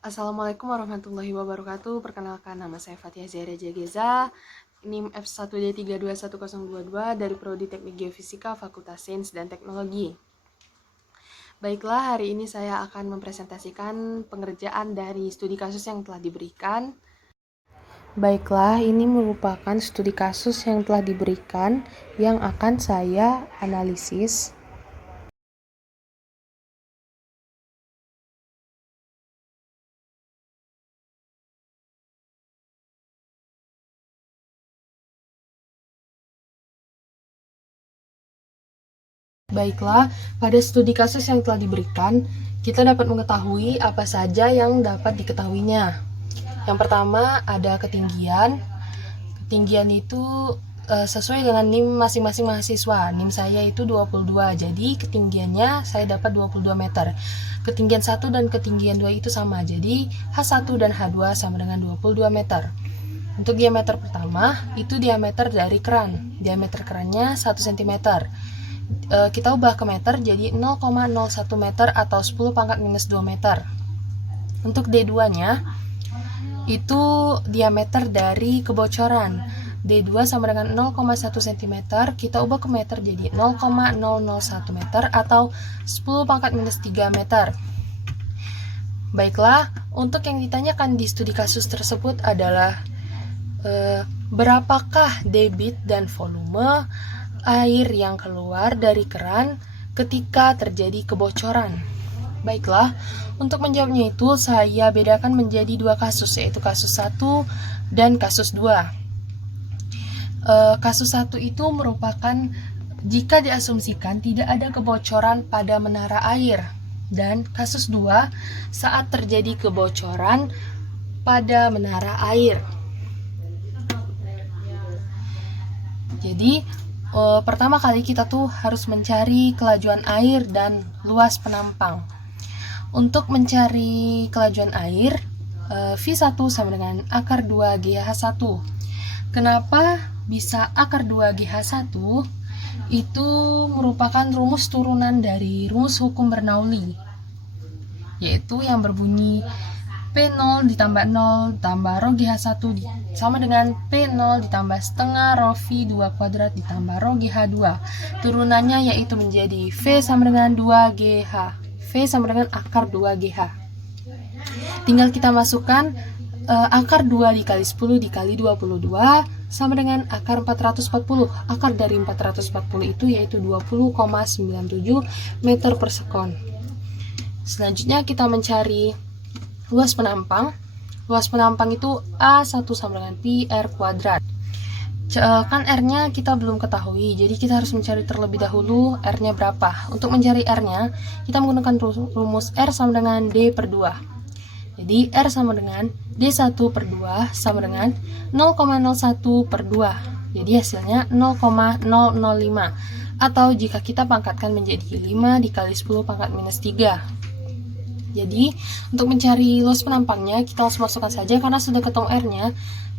Assalamualaikum warahmatullahi wabarakatuh. Perkenalkan, nama saya Fathia Zahra Jageza, NIM F1D321022 dari Prodi Teknik Geofisika Fakultas Sains dan Teknologi. Baiklah, hari ini saya akan mempresentasikan pengerjaan dari studi kasus yang telah diberikan. Baiklah, ini merupakan studi kasus yang telah diberikan yang akan saya analisis. Baiklah, pada studi kasus yang telah diberikan, kita dapat mengetahui apa saja yang dapat diketahuinya. Yang pertama ada ketinggian. Ketinggian itu sesuai dengan NIM masing-masing mahasiswa. NIM saya itu 22, jadi ketinggiannya saya dapat 22 meter. Ketinggian 1 dan ketinggian 2 itu sama, jadi H1 dan H2 sama dengan 22 meter. Untuk diameter pertama, itu diameter dari keran. Diameter kerannya 1 cm. Kita ubah ke meter jadi 0,01 meter atau 10 pangkat minus 2 meter. Untuk D2 nya itu diameter dari kebocoran. D2 sama dengan 0,1 cm, kita ubah ke meter jadi 0,001 meter atau 10 pangkat minus 3 meter. Baiklah, untuk yang ditanyakan di studi kasus tersebut adalah berapakah debit dan volume air yang keluar dari keran ketika terjadi kebocoran. Baiklah, untuk menjawabnya itu saya bedakan menjadi dua kasus, yaitu kasus 1 dan kasus 2. Kasus 1 itu merupakan jika diasumsikan tidak ada kebocoran pada menara air, dan kasus 2 saat terjadi kebocoran pada menara air. Jadi pertama kali kita tuh harus mencari kelajuan air dan luas penampang. Untuk mencari kelajuan air, V1 sama dengan akar 2 GH1. Kenapa bisa akar 2 GH1? Itu merupakan rumus turunan dari rumus hukum Bernoulli, yaitu yang berbunyi P0 ditambah 0 tambah rho GH1 sama dengan P0 ditambah setengah rho V2 kuadrat ditambah rho GH2. Turunannya yaitu menjadi V sama dengan 2GH. V sama dengan akar 2GH. Tinggal kita masukkan akar 2 dikali 10 dikali 22 sama dengan akar 440. Akar dari 440 itu yaitu 20,97 meter per sekon. Selanjutnya kita mencari luas penampang. Luas penampang itu A1 sama dengan pi R kuadrat. Kan R-nya kita belum ketahui, jadi kita harus mencari terlebih dahulu R-nya berapa. Untuk mencari R-nya, kita menggunakan rumus R sama dengan D per 2. Jadi R sama dengan D1 per 2 sama dengan 0,01 per 2. Jadi hasilnya 0,005. Atau jika kita pangkatkan menjadi 5 dikali 10 pangkat minus 3. Jadi, untuk mencari luas penampangnya, kita langsung masukkan saja karena sudah ketemu R-nya.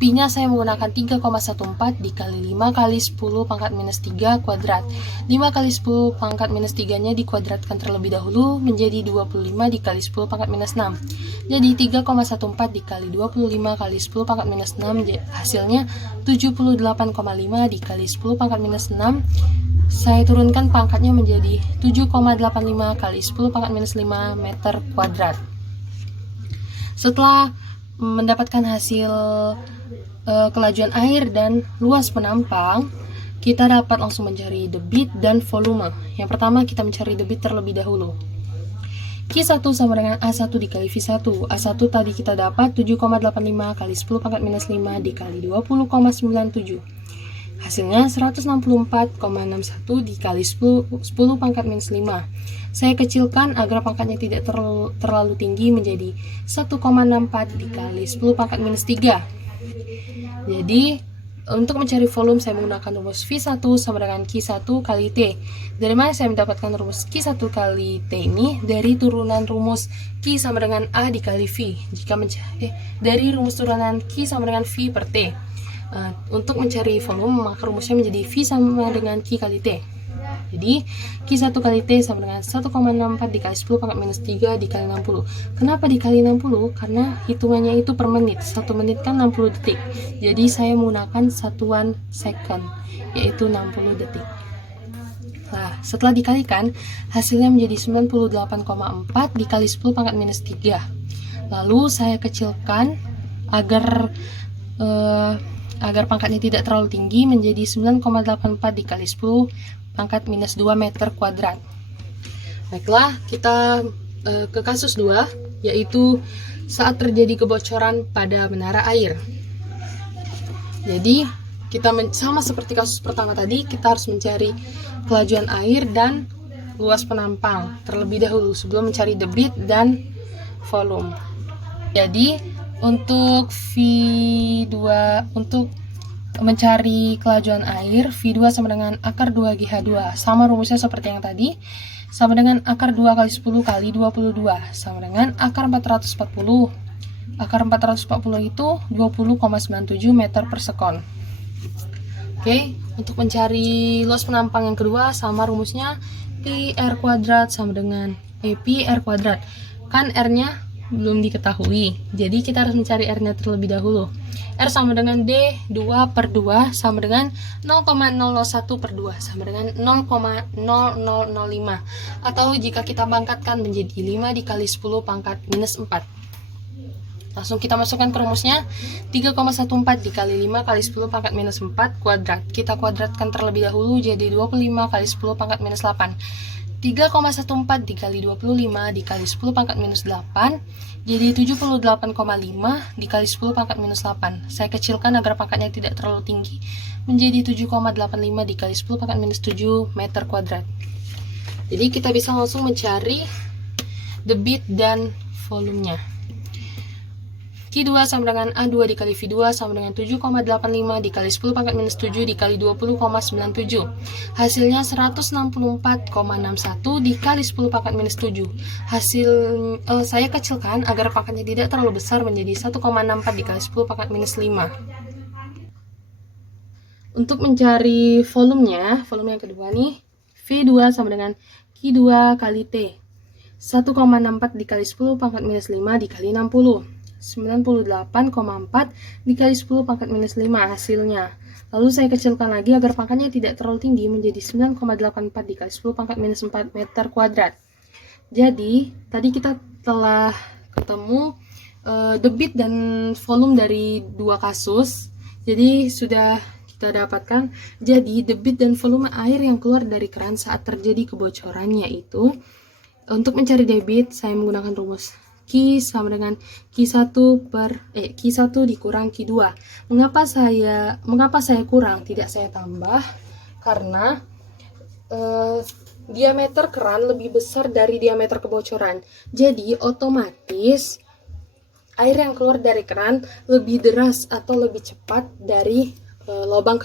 Pi-nya saya menggunakan 3,14 dikali 5 kali 10 pangkat minus 3 kuadrat. 5 kali 10 pangkat minus 3-nya dikuadratkan terlebih dahulu menjadi 25 dikali 10 pangkat minus 6. Jadi, 3,14 dikali 25 kali 10 pangkat minus 6, hasilnya 78,5 dikali 10 pangkat minus 6. Saya turunkan pangkatnya menjadi 7,85 kali 10 pangkat minus 5 meter kuadrat. Setelah mendapatkan hasil kelajuan air dan luas penampang, kita dapat langsung mencari debit dan volume. Yang pertama kita mencari debit terlebih dahulu. Q1 sama dengan A1 dikali V1. A1 tadi kita dapat 7,85 kali 10 pangkat minus 5 dikali 20,97. Hasilnya 164,61 dikali 10 pangkat minus 5. Saya kecilkan agar pangkatnya tidak terlalu tinggi menjadi 1,64 dikali 10 pangkat minus 3. Jadi untuk mencari volume saya menggunakan rumus V1 sama dengan Q1 kali T. Dari mana saya mendapatkan rumus Q1 kali T ini? Dari turunan rumus Q sama dengan A dikali V. Dari rumus turunan Q sama dengan V per T. Untuk mencari volume maka rumusnya menjadi V sama dengan Q kali T. Jadi Q1 kali T sama dengan 1,64 dikali 10 pangkat minus 3 dikali 60. Kenapa dikali 60? Karena hitungannya itu per menit. 1 menit kan 60 detik. Jadi saya menggunakan satuan second, yaitu 60 detik. Nah, setelah dikalikan, hasilnya menjadi 98,4 dikali 10 pangkat minus 3. Lalu saya kecilkan agar pangkatnya tidak terlalu tinggi, menjadi 9,84 dikali 10 pangkat minus 2 meter kuadrat. Baiklah, kita ke kasus 2, yaitu saat terjadi kebocoran pada menara air. Jadi kita sama seperti kasus pertama tadi, kita harus mencari kelajuan air dan luas penampang terlebih dahulu sebelum mencari debit dan volume. Jadi untuk V2, untuk mencari kelajuan air, V2 sama dengan akar 2 GH2. Sama rumusnya seperti yang tadi, sama dengan akar 2 kali 10 kali 22, sama dengan akar 440. Akar 440 itu 20,97 meter per sekon. Oke, untuk mencari luas penampang yang kedua, sama rumusnya, Pi R kuadrat sama dengan Pi R kuadrat. Kan R-nya belum diketahui, jadi kita harus mencari R-nya terlebih dahulu. R sama dengan D 2 per 2 sama dengan 0,001 per 2 sama dengan 0,0005, atau jika kita bangkatkan menjadi 5 dikali 10 pangkat minus 4. Langsung kita masukkan ke rumusnya, 3,14 dikali 5 kali 10 pangkat minus 4 kuadrat. Kita kuadratkan terlebih dahulu jadi 25 kali 10 pangkat minus 8. 3,14 dikali 25 dikali 10 pangkat minus 8 jadi 78,5 dikali 10 pangkat minus 8. Saya kecilkan agar pangkatnya tidak terlalu tinggi, menjadi 7,85 dikali 10 pangkat minus 7 meter kuadrat. Jadi kita bisa langsung mencari debit dan volumenya. Q2 sama dengan A2 dikali V2 sama dengan 7,85 dikali 10 pangkat minus 7 dikali 20,97. Hasilnya 164,61 dikali 10 pangkat minus 7. Hasil saya kecilkan agar pangkatnya tidak terlalu besar, menjadi 1,64 dikali 10 pangkat minus 5. Untuk mencari volumenya, volume yang kedua nih, V2 sama dengan Q2 kali T. 1,64 dikali 10 pangkat minus 5 dikali 60. 98,4 dikali 10 pangkat minus 5 hasilnya. Lalu saya kecilkan lagi agar pangkatnya tidak terlalu tinggi, menjadi 9,84 dikali 10 pangkat minus 4 meter kuadrat. Jadi tadi kita telah ketemu debit dan volume dari dua kasus. Jadi sudah kita dapatkan, jadi debit dan volume air yang keluar dari keran saat terjadi kebocoran, yaitu untuk mencari debit saya menggunakan rumus Q sama dengan Q1 dikurang Q2. Mengapa saya kurang, tidak saya tambah? Karena diameter keran lebih besar dari diameter kebocoran. Jadi otomatis air yang keluar dari keran lebih deras atau lebih cepat dari lubang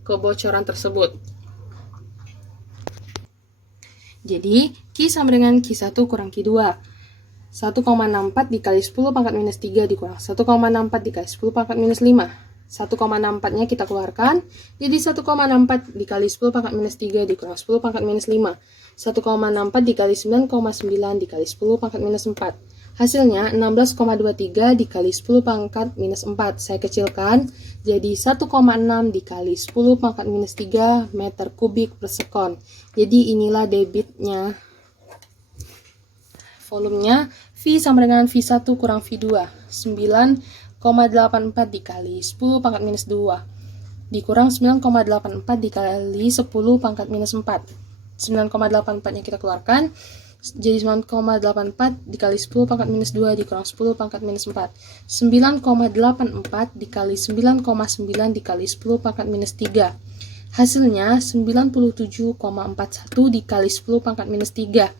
kebocoran tersebut. Jadi Q sama dengan Q1 kurang Q2. 1,64 dikali 10 pangkat minus 3 dikurang 1,64 dikali 10 pangkat minus 5. 1,64 nya kita keluarkan, jadi 1,64 dikali 10 pangkat minus 3 dikurang 10 pangkat minus 5. 1,64 dikali 9,9 dikali 10 pangkat minus 4. Hasilnya 16,23 dikali 10 pangkat minus 4. Saya kecilkan jadi 1,6 dikali 10 pangkat minus 3 meter kubik per sekon. Jadi inilah debitnya. Volumenya V sama dengan V1 kurang V2. 9,84 dikali 10 pangkat minus 2 dikurang 9,84 dikali 10 pangkat minus 4. 9,84 nya kita keluarkan, jadi 9,84 dikali 10 pangkat minus 2 dikurang 10 pangkat minus 4. 9,84 dikali 9,9 dikali 10 pangkat minus 3. Hasilnya 97,41 dikali 10 pangkat minus 3.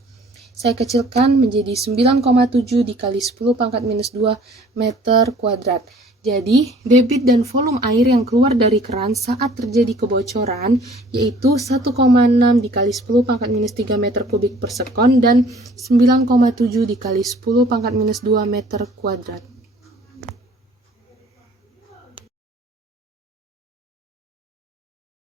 Saya kecilkan menjadi 9,7 dikali 10 pangkat minus 2 meter kuadrat. Jadi, debit dan volume air yang keluar dari keran saat terjadi kebocoran yaitu 1,6 dikali 10 pangkat minus 3 meter kubik per sekon dan 9,7 dikali 10 pangkat minus 2 meter kuadrat.